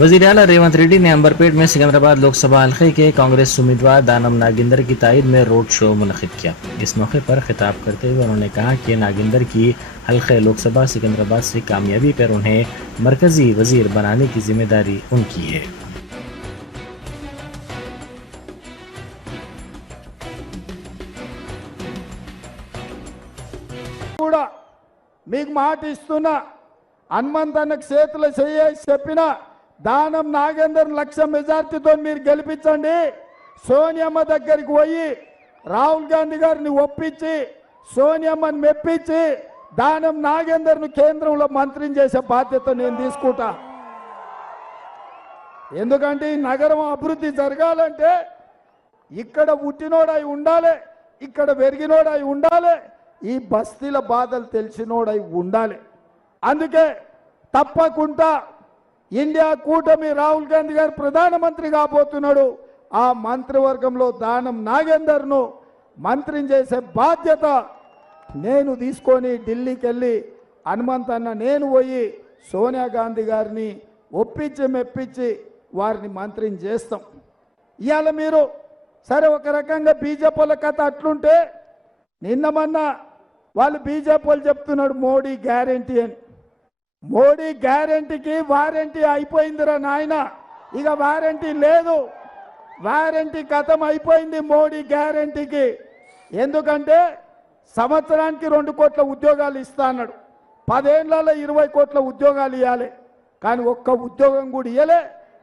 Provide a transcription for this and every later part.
वज़ीर आला रेवंत रेड्डी ने अंबरपेट में सिकंदराबाद लोकसभा हल्के के कांग्रेस उम्मीदवार दानम नागेंद्र की तायद में रोड शो मुनक़िद किया। इस मौके पर खिताब करते हुए उन्होंने कहा कि नागेंद्र की हल्के लोकसभा सिकंदराबाद से कामयाबी पर उन्हें मरकजी वजीर बनाने की जिम्मेदारी उनकी है। మీకు మాట ఇస్తున్నా, హనుమంతన్నకు చేతుల చేసి చెప్పిన దానం నాగేందర్ లక్ష మెజార్టీతో మీరు గెలిపించండి, సోనియమ్మ దగ్గరికి పోయి రాహుల్ గాంధీ గారిని ఒప్పించి సోనియమ్మని మెప్పించి దానం నాగేందర్ను కేంద్రంలో మంత్రిని చేసే బాధ్యత నేను తీసుకుంటా. ఎందుకంటే ఈ నగరం అభివృద్ధి జరగాలంటే ఇక్కడ పుట్టినోడై ఉండాలి, ఇక్కడ పెరిగినోడై ఉండాలి, ఈ బస్తీల బాధలు తెలిసినోడై ఉండాలి. అందుకే తప్పకుండా ఇండియా కూటమి రాహుల్ గాంధీ గారు ప్రధానమంత్రి కాబోతున్నాడు. ఆ మంత్రివర్గంలో దానం నాగేందర్ను మంత్రిని చేసే బాధ్యత నేను తీసుకొని ఢిల్లీకి వెళ్ళి హనుమంతన్న నేను పోయి సోనియా గాంధీ గారిని ఒప్పించి మెప్పించి వారిని మంత్రిని చేస్తాం. ఇవాళ మీరు సరే ఒక రకంగా బీజేపీల కథ అట్లుంటే, నిన్న మొన్న వాళ్ళు బీజేపీ వాళ్ళు చెప్తున్నాడు మోడీ గ్యారెంటీ అని. మోడీ గ్యారెంటీకి వారంటీ అయిపోయిందిరా నాయన, ఇక వారంటీ లేదు, వారంటీ ఖతం అయిపోయింది మోడీ గ్యారెంటీకి. ఎందుకంటే సంవత్సరానికి 2 కోట్ల ఉద్యోగాలు ఇస్తా అన్నాడు, 10 ఏళ్లలో 20 కోట్ల ఉద్యోగాలు ఇవ్వాలి, కానీ ఒక్క ఉద్యోగం కూడా ఇవ్వలే.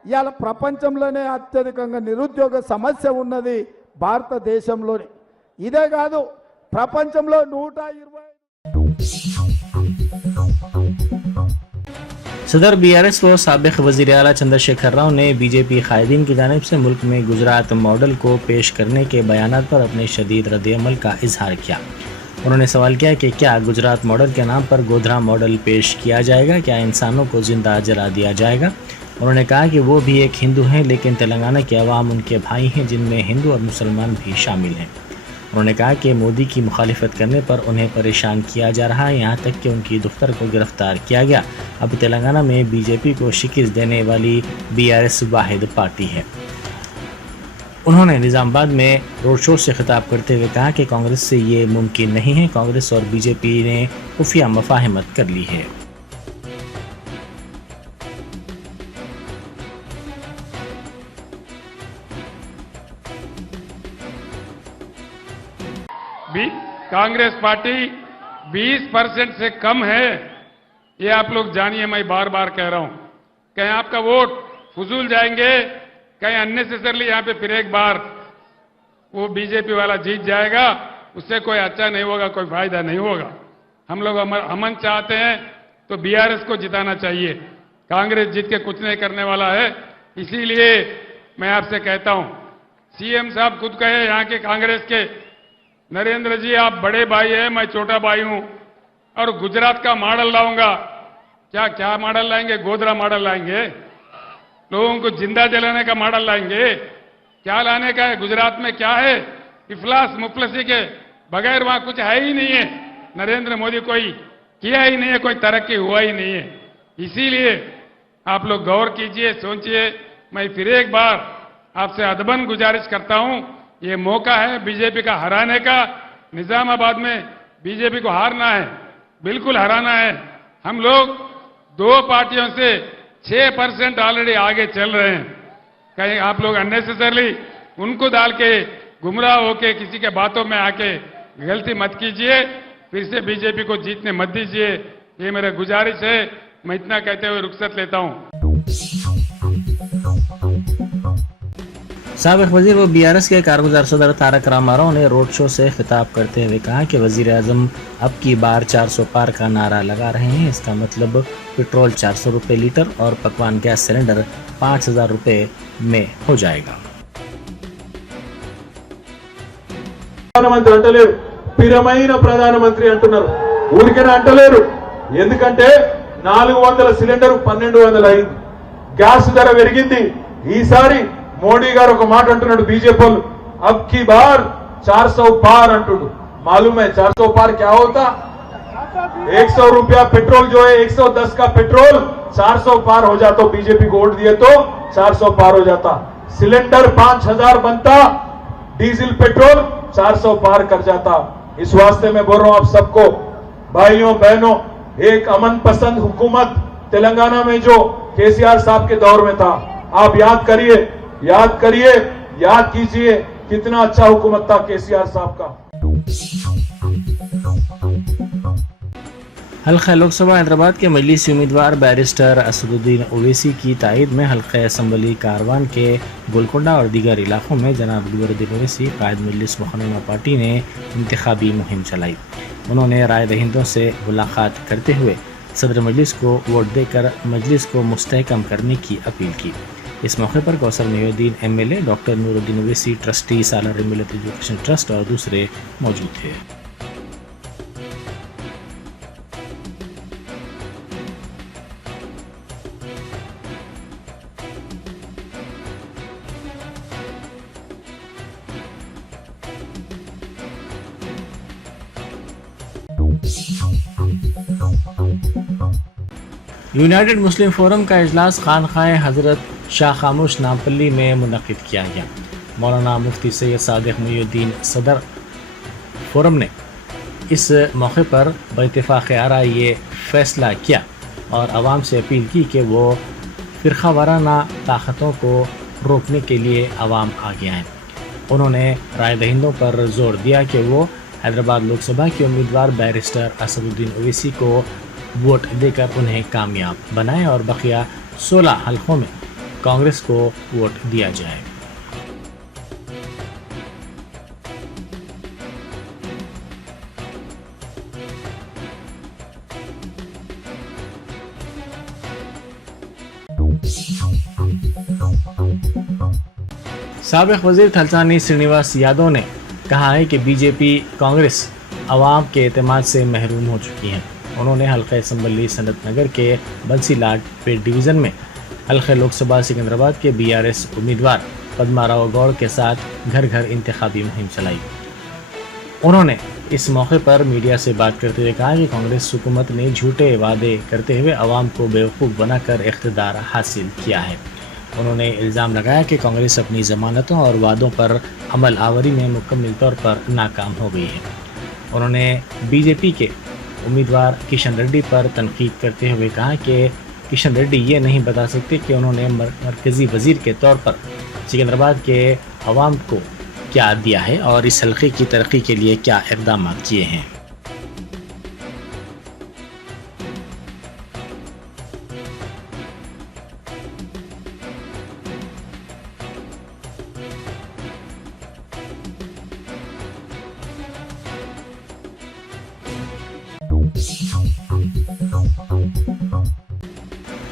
ఇవాళ ప్రపంచంలోనే అత్యధికంగా నిరుద్యోగ సమస్య ఉన్నది భారతదేశంలోనే. ఇదే కాదు ప్రపంచంలో 120 सदर BRS व साबिक वज़ीर आला चंद्रशेखर राव ने बीजेपी कायदीन की जानिब से मुल्क में गुजरात मॉडल को पेश करने के बयानात पर अपने शदीद रद्द-ए-अमल का इजहार किया। उन्होंने सवाल किया कि क्या गुजरात मॉडल के नाम पर गोधरा मॉडल पेश किया जाएगा, क्या इंसानों को जिंदा जला दिया जाएगा। उन्होंने कहा कि वो भी एक हिंदू हैं, लेकिन तेलंगाना के अवाम उनके भाई हैं, जिनमें हिंदू और मुसलमान भी शामिल हैं। उन्होंने कहा कि मोदी की मुखालिफत करने पर उन्हें परेशान किया जा रहा है, यहाँ तक कि उनकी दुख्तर को गिरफ्तार किया गया। अब तेलंगाना में बीजेपी को शिकस्त देने वाली BRS वाहिद पार्टी है। उन्होंने निज़ामाबाद में रोड शो से खिताब करते हुए कहा कि कांग्रेस से ये मुमकिन नहीं है, कांग्रेस और बीजेपी ने खुफिया मफाहमत कर ली है। कांग्रेस पार्टी 20% से कम है, ये आप लोग जानिए, मैं बार बार कह रहा हूं। कहीं आपका वोट फजूल जाएंगे, कहीं अननेसेसरली यहां पे फिर एक बार वो बीजेपी वाला जीत जाएगा, उससे कोई अच्छा नहीं होगा, कोई फायदा नहीं होगा। हम लोग अमन चाहते हैं तो BRS को जिताना चाहिए। कांग्रेस जीत के कुछ नहीं करने वाला है। इसीलिए मैं आपसे कहता हूं, CM साहब खुद कहे यहां के कांग्रेस के, नरेंद्र जी आप बड़े भाई हैं, मैं छोटा भाई हूं, और गुजरात का मॉडल लाऊंगा। क्या क्या मॉडल लाएंगे? गोधरा मॉडल लाएंगे? लोगों को जिंदा जलाने का मॉडल लाएंगे? क्या लाने का है? गुजरात में क्या है? इफलास मुफलसी के बगैर वहां कुछ है ही नहीं है। नरेंद्र मोदी कोई किया ही नहीं है, कोई तरक्की हुआ ही नहीं है। इसीलिए आप लोग गौर कीजिए, सोचिए। मैं फिर एक बार आपसे अदबन गुजारिश करता हूं, ये मौका है बीजेपी का हराने का। निजामाबाद में बीजेपी को हारना है, बिल्कुल हराना है। हम लोग 2 पार्टियों से 6% ऑलरेडी आगे चल रहे हैं। कहीं आप लोग अननेसेसरली उनको डाल के गुमराह होके किसी के बातों में आके गलती मत कीजिए, फिर से बीजेपी को जीतने मत दीजिए, ये मेरा गुजारिश है। मैं इतना कहते हुए रुखसत लेता हूं। साबिक वजीर व BRS के कारगुजार सदर तारक रामाराव ने रोड शो से खिताब करते हुए कहा कि वजीर आजम अब की बार 400 पार का नारा लगा रहे हैं। इसका मतलब पेट्रोल 400 रुपये लीटर और पकवान गैस सिलेंडर 5000 रुपये में हो जाएगा। ప్రధానమంత్రి అంటలేరు, పిరమైన ప్రధానమంత్రి అంటున్నారు. ఊరికనే అంటలేరు, ఎందుకంటే 400 సిలిండర్ 1200 అయింది, గ్యాస్ ధర పెరిగింది. ఈసారి మోడీ గారు ఒక మాట అంటున్నాడు, బీజేపీ వాళ్ళు अब की बार 400 पार अंटू। मालूम है 400 पार क्या होता? 100 रुपया पेट्रोल जो है 110 का पेट्रोल 400 पार हो जाता, बीजेपी को वोट दिए तो 400 पार हो जाता। सिलेंडर 5000 बनता, डीजल पेट्रोल 400 पार कर जाता। इस वास्ते मैं बोल रहा हूं आप सबको, भाइयों बहनों, एक अमन पसंद हुकूमत तेलंगाना में जो केसीआर साहब के दौर में था, आप याद करिए, याद कीजिए कितना अच्छा हुकूमत था केसीआर साहब का। हल्का लोकसभा हैदराबाद के मजलिसी उम्मीदवार बैरिस्टर असदुद्दीन ओवैसी की तायद में हल्का असम्बली कारवान के गोलकोंडा और दीगर इलाकों में जनाब अकबरुद्दीन ओवैसी कायद मजलिस मुखन्ना पार्टी ने इंतखाबी मुहिम चलाई। उन्होंने राय दहिंदों से मुलाकात करते हुए सदर मजलिस को वोट देकर मजलिस को मुस्तहकम करने की अपील की। इस मौके पर Kausar Mohiuddin MLA, doctor Nooruddin Owaisi trustee Salar Millat education trust और दूसरे मौजूद थे। यूनाइटेड मुस्लिम फोरम का इजलास खानकाए हजरत शाह खामोश नामपल्ली में मुनक़िद किया गया। मौलाना मुफ्ती सैयद सादिक मोहिउद्दीन सदर फोरम ने इस मौके पर बइत्तेफ़ाक़ आरा ये फ़ैसला किया और आवाम से अपील की कि वो फ़िरक़ा वाराना ताक़तों को रोकने के लिए आवाम आगे आएँ। उन्होंने राय दहिंदों पर जोर दिया कि वो हैदराबाद लोकसभा के उम्मीदवार बैरिस्टर असदुद्दीन ओवैसी को वोट देकर उन्हें कामयाब बनाएं और बकिया 16 हलकों में कांग्रेस को वोट दिया जाए। साबिक़ वज़ीर थलसानी श्रीनिवास यादव ने कहा है कि बीजेपी कांग्रेस अवाम के एतमाद से महरूम हो चुकी है। उन्होंने हल्का असम्बली सनत नगर के बंसीलाट पेट डिवीज़न में हल्का लोकसभा सिकंदराबाद के BRS उम्मीदवार पद्माराव गौड़ के साथ घर घर इंतखाबी मुहिम चलाई। उन्होंने इस मौके पर मीडिया से बात करते हुए कहा कि कांग्रेस हुकूमत ने झूठे वादे करते हुए आवाम को बेवकूफ़ बनाकर इख्तिदार हासिल किया है। उन्होंने इल्ज़ाम लगाया कि कांग्रेस अपनी ज़मानतों और वादों पर अमल आवरी में मुकम्मल तौर पर नाकाम हो गई है। उन्होंने बीजेपी के उम्मीदवार किशन रेड्डी पर तनकीद करते हुए कहा कि किशन रेड्डी ये नहीं बता सकते कि उन्होंने मरकज़ी वज़ीर के तौर पर सिकंदराबाद के अवाम को क्या दिया है और इस हल्के की तरक्की के लिए क्या इक़दाम किए हैं।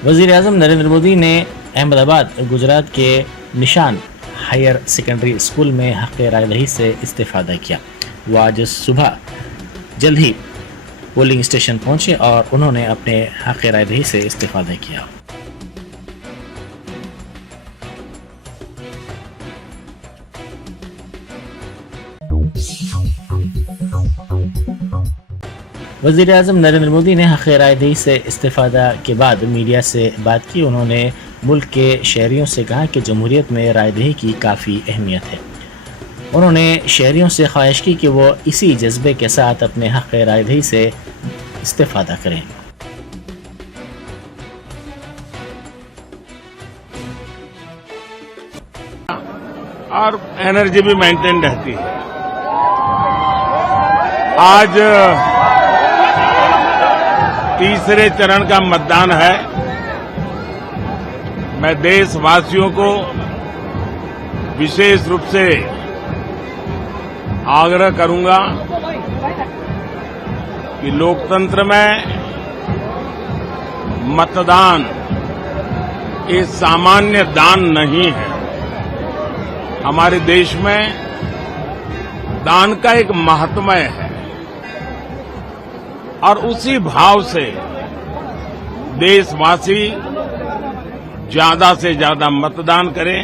वज़ीर आज़म नरेंद्र मोदी ने अहमदाबाद गुजरात के निशान हायर सेकेंडरी स्कूल में हक़ राय दही से इस्तेफ़ादा किया। वो आज सुबह जल्द ही पोलिंग स्टेशन पहुंचे और उन्होंने अपने हक़ राय दही से इस्तेफ़ादा किया। वज़ीर आज़म नरेंद्र मोदी ने हक़ राय दही से इस्तेफ़ादा के बाद मीडिया से बात की। उन्होंने मुल्क के शहरियों से कहा कि जमहूरियत में राय दही की काफ़ी अहमियत है। उन्होंने शहरियों से ख्वाहिश की कि वो इसी जज्बे के साथ अपने हक़ राय दही से इस्तेफ़ादा करें। और एनर्जी भी मेंटेन रहती है। आज तीसरे चरण का मतदान है। मैं देशवासियों को विशेष रूप से आग्रह करूंगा कि लोकतंत्र में मतदान ये सामान्य दान नहीं है। हमारे देश में दान का एक महात्म्य है और उसी भाव से देशवासी ज्यादा से ज्यादा मतदान करें।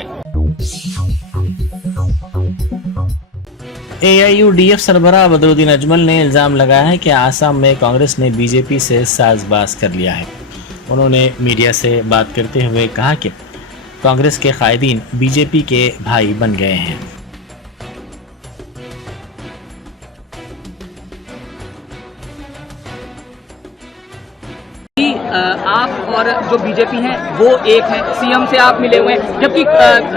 AIUDF सरबराह बदरुद्दीन अजमल ने इल्ज़ाम लगाया है कि आसाम में कांग्रेस ने बीजेपी से साजबाज कर लिया है। उन्होंने मीडिया से बात करते हुए कहा कि कांग्रेस के कायदीन बीजेपी के भाई बन गए हैं। आप और जो बीजेपी हैं वो एक हैं, सीएम से आप मिले हुए हैं, जबकि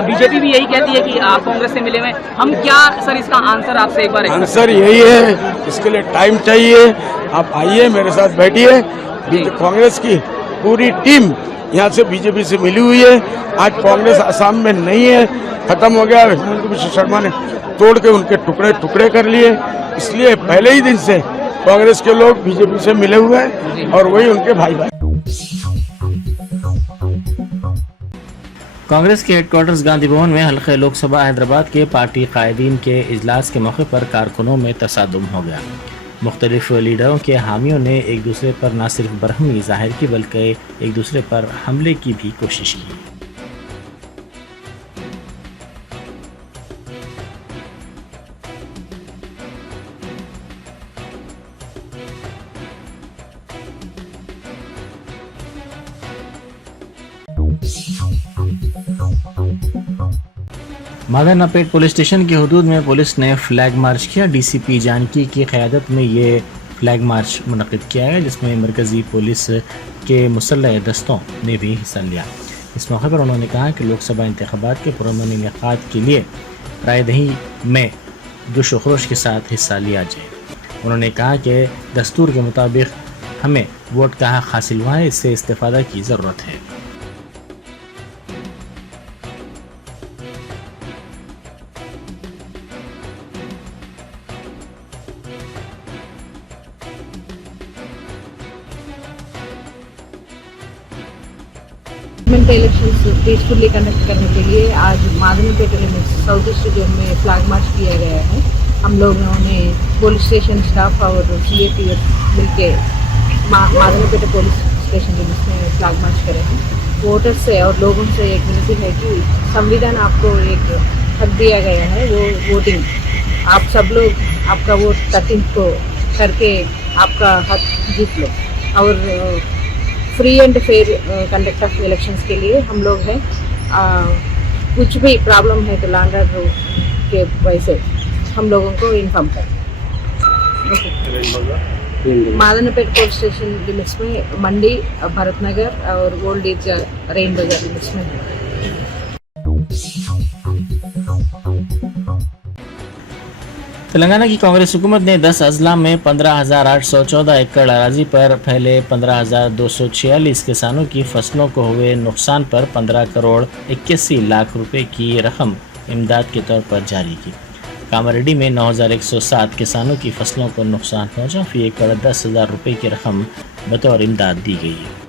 बीजेपी भी यही कहती है कि आप कांग्रेस से मिले हुए हैं। हम क्या सर इसका आंसर आपसे एक बार आंसर यही है, इसके लिए टाइम चाहिए। आप आइए, मेरे साथ बैठिए। कांग्रेस की पूरी टीम यहाँ से बीजेपी से मिली हुई है। आज कांग्रेस असम में नहीं है, खत्म हो गया। हेमंत बिश्व शर्मा ने तोड़ के उनके टुकड़े टुकड़े कर लिए, इसलिए पहले ही दिन से कांग्रेस के लोग बीजेपी से मिले हुए हैं और वही उनके भाई भाई। कांग्रेस के हेडक्वार्टर्स गांधी भवन में हल्के लोकसभा हैदराबाद के पार्टी कायदीन के इजलास के मौके पर कारकुनों में तसादुम हो गया। मुख्तलिफ लीडरों के हामियों ने एक दूसरे पर न सिर्फ बरहमी जाहिर की बल्कि एक दूसरे पर हमले की भी कोशिश की। मादरनापेट पुलिस स्टेशन की हुदूद में पुलिस ने फ्लैग मार्च किया। डीसीपी जानकी की क़यादत में ये फ्लैग मार्च मुनक़िद किया गया, जिसमें मरकज़ी पुलिस के मुसल्लह दस्तों ने भी हिस्सा लिया। इस मौके पर उन्होंने कहा कि लोकसभा इंतख़ाबात के पुरअमन इनेक़ाद के लिए रायदही में जोश व खरोश के साथ हिस्सा लिया जाए। उन्होंने कहा कि दस्तूर के मुताबिक हमें वोट का हक़ हासिल हुआ है, इससे इस्तेफ़ादा की ज़रूरत है। इलेक्शंस पीसफुली कंडक्ट करने के लिए आज मादनीपेट लिमिट्स साउथ ईस्ट जोन में फ्लैग मार्च किया गया है। हम लोगों ने पुलिस स्टेशन स्टाफ और CATF मिलके मादनीपेट पुलिस स्टेशन लिमिट्स में फ्लैग मार्च करे हैं। वोटर्स से और लोगों से एक विनती है कि संविधान आपको एक हक दिया गया है, वो वोटिंग। आप सब लोग आपका वोट 13 को करके आपका हक जीत लो और free and fair conduct of elections के लिए हम लोग हैं। कुछ भी प्रॉब्लम है तो लैंड ऑर्डर के वजह से हम लोगों को इन्फॉर्म करें। मादनीपेट पुलिस स्टेशन लिमिट्स में मंडी, भरत नगर और ओल्ड एज रेन बाजार लिमिट्स में है। तेलंगाना की कांग्रेस हुकूमत ने 10 अजला में 15,814 एकड़ अराजी पर फैले 15,246 किसानों की फसलों को हुए नुकसान पर 15 करोड़ 81 लाख रुपए की रकम इमदाद के तौर पर जारी की। कामारेड्डी में 9,107 किसानों की फसलों को नुकसान पहुंचा। फी एकड़ 10,000 रुपए की रकम बतौर इमदाद दी गई है।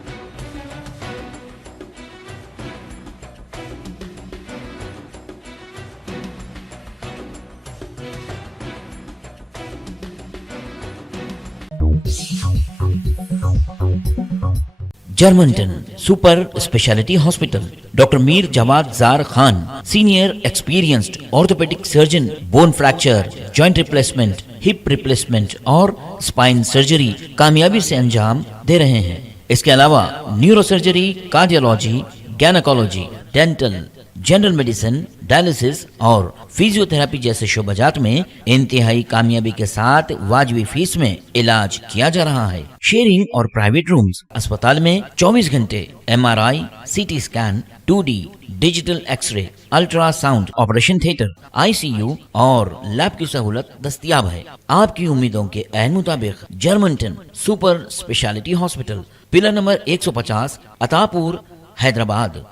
Germanten super speciality hospital, doctor Mir Jawad Zar Khan, senior experienced orthopedic surgeon, bone fracture, joint replacement, hip replacement और स्पाइन सर्जरी कामयाबी से अंजाम दे रहे हैं। इसके अलावा neuro surgery, cardiology, gynaecology, dental, general medicine, dialysis और फिजियोथेरेपी जैसे शोबाजात में इंतहाई कामयाबी के साथ वाजबी फीस में इलाज किया जा रहा है। शेयरिंग और प्राइवेट रूम्स, अस्पताल में 24 घंटे MRI, CT scan, 2D digital x-ray, ultrasound, operation theatre, ICU और लैब की सहूलत दस्तयाब है। आपकी उम्मीदों के ऐन मुताबिक Germanten super speciality hospital, pillar number 150, Attapur, Hyderabad.